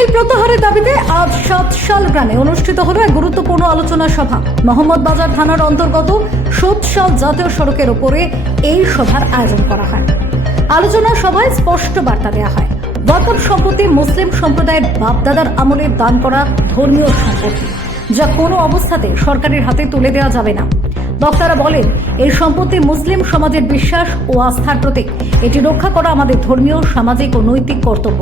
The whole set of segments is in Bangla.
বিল প্রত্যাহারের দাবিতে আজ সাতশাল গ্রামে অনুষ্ঠিত হলো এক গুরুত্বপূর্ণ আলোচনা সভা। মোহাম্মদ বাজার থানার অন্তর্গত সোৎসাল জাতীয় সড়কের ওপরে এই সভার আয়োজন করা হয়। আলোচনা সভায় স্পষ্ট বার্তা দেওয়া হয়। ওয়াকফ সম্পত্তি মুসলিম সম্প্রদায়ের বাপদাদার আমলে দান করা ধর্মীয় সম্পত্তি, যা কোনো অবস্থাতে সরকারের হাতে তুলে দেওয়া যাবে না। বক্তারা বলেন, এই সম্পত্তি মুসলিম সমাজের বিশ্বাস ও আস্থার প্রতীক। এটি রক্ষা করা আমাদের ধর্মীয়, সামাজিক ও নৈতিক কর্তব্য।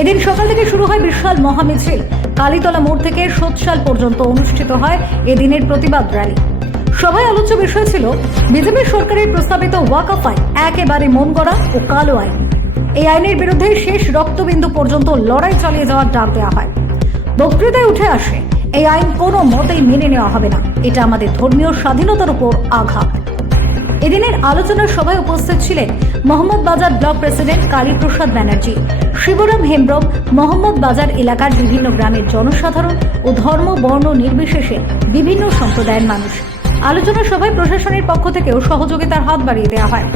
এদিন সকাল থেকে শুরু হয় বিশাল মহামিছিল। কালীতলা মোড় থেকে সোৎসাল পর্যন্ত অনুষ্ঠিত হয় এদিনের প্রতিবাদ র্যালি। সভায় আলোচ্য বিষয় ছিল বিজেপি সরকারের প্রস্তাবিত ওয়াকফ আইন, একেবারে মন গড়া ও কালো আইন। এই আইনের বিরুদ্ধে শেষ রক্তবিন্দু পর্যন্ত লড়াই চালিয়ে যাওয়ার ডাক দেওয়া হয়। বক্তৃতায় উঠে আসে, এই আইন কোনো মতেই মেনে নেওয়া হবে না। এটা আমাদের ধর্মীয় স্বাধীনতার উপর আঘাত। এদিনের আলোচনার সভায় উপস্থিত ছিলেন মোহাম্মদ বাজার ব্লক প্রেসিডেন্ট কালীপ্রসাদ ব্যানার্জি, শিবরাম হেমব্রম, মোহাম্মদ বাজার এলাকার বিভিন্ন গ্রামের জনসাধারণ ও ধর্ম, বর্ণ নির্বিশেষে বিভিন্ন সম্প্রদায়ের মানুষ। আলোচনা সভায় প্রশাসনের পক্ষ থেকেও সহযোগিতার হাত বাড়িয়ে দেওয়া হয়।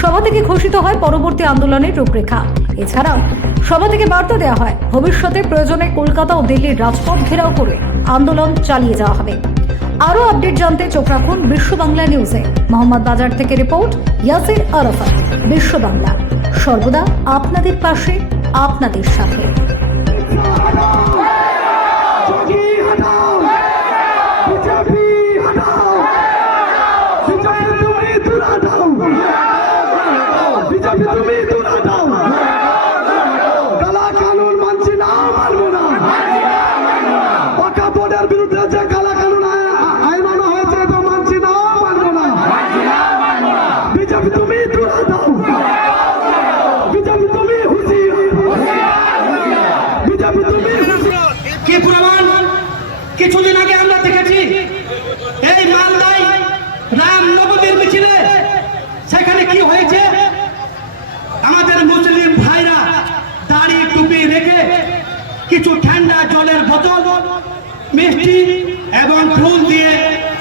সভা থেকে ঘোষিত হয় পরবর্তী আন্দোলনের রূপরেখা। এছাড়াও সভা থেকে বার্তা দেওয়া হয় ভবিষ্যতে প্রয়োজনে কলকাতা ও দিল্লির রাজপথ ঘেরাও করে আন্দোলন চালিয়ে যাওয়া হবে। আরও আপডেট জানতে চোখ রাখুন বিশ্ব বাংলা নিউজে। মোহাম্মদ বাজার থেকে রিপোর্ট, ইয়াসির আরফা বিশ্ব বাংলা সর্বদা আপনাদের পাশে, আপনাদের সাথে। ঠান্ডা জলের বোতল মিষ্টি এবং ফুল দিয়ে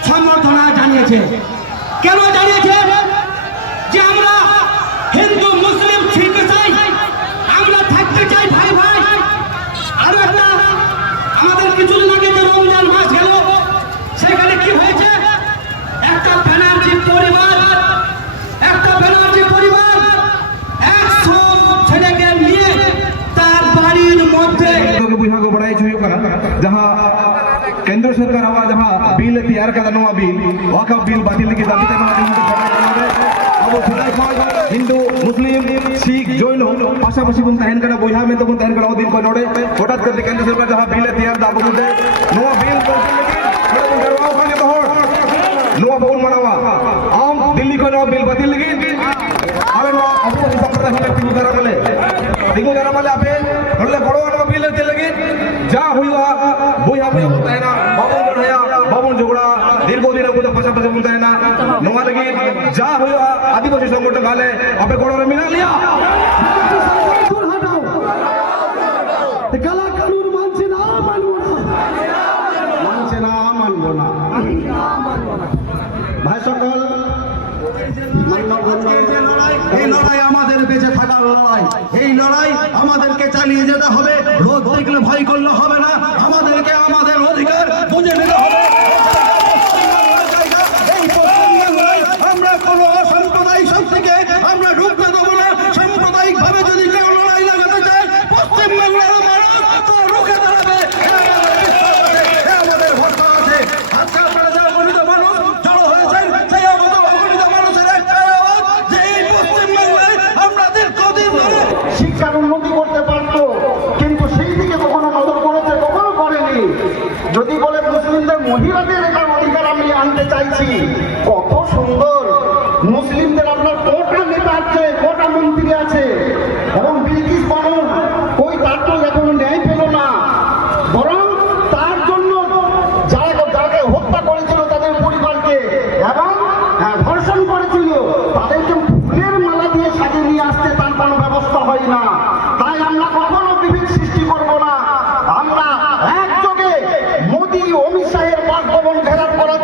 সম্বর্ধনা জানিয়েছে। কেন জানিয়েছে? ᱦᱩᱭᱩᱜ ᱠᱟᱱᱟ ᱡᱟᱦᱟᱸ ᱠᱮᱱᱫᱨᱚ ᱥᱚᱨᱠᱟᱨ बिल ᱡᱟᱦᱟᱸ ᱵᱤᱞ ᱮ ᱛᱮᱭᱟᱨ ᱠᱟᱫᱟ ᱱᱚᱣᱟ ᱵᱤᱞ ᱚᱠᱟ हिंदू, मुस्लिम, सिख, जैन पाशापाशी बन तहन करना में तो बन तहन दिन को नोड़े हटात कर केंद्र सरकार जहाँ बिल तैयार दा बन बिल मनावा। आम दिल्ली को बिल बदल लेकिन যা হইয়া বইয়া বইয়া তাই না। বাবন জড়াইয়া বাবন ঝগড়া দীর্ঘদিন বুঝে পাশাপাশি বুঝতে না। নোয়া লাগি যা হইয়া আদিবাসী সংগঠন গালে আপে গড়রে মিলা লিয়া কালা কানুন মানছি না, মানবো না। মানছে না মানবো না। ভাই সকল এই লড়াই আমাদের বেঁচে থাকার লড়াই। এই লড়াই আমাদেরকে চালিয়ে যেতে হবে। রোদ দেখলে ভয় করলে হবে না। আমাদেরকে মহিলাদের এটার অধিকার আমি আনতে চাইছি। কত সুন্দর। মুসলিমদের আপনার কটা নেতা আছে, কটা মন্ত্রী আছে, এবং ব্রিটিশ বানর শাহের বাসভবন ঘেরাও করার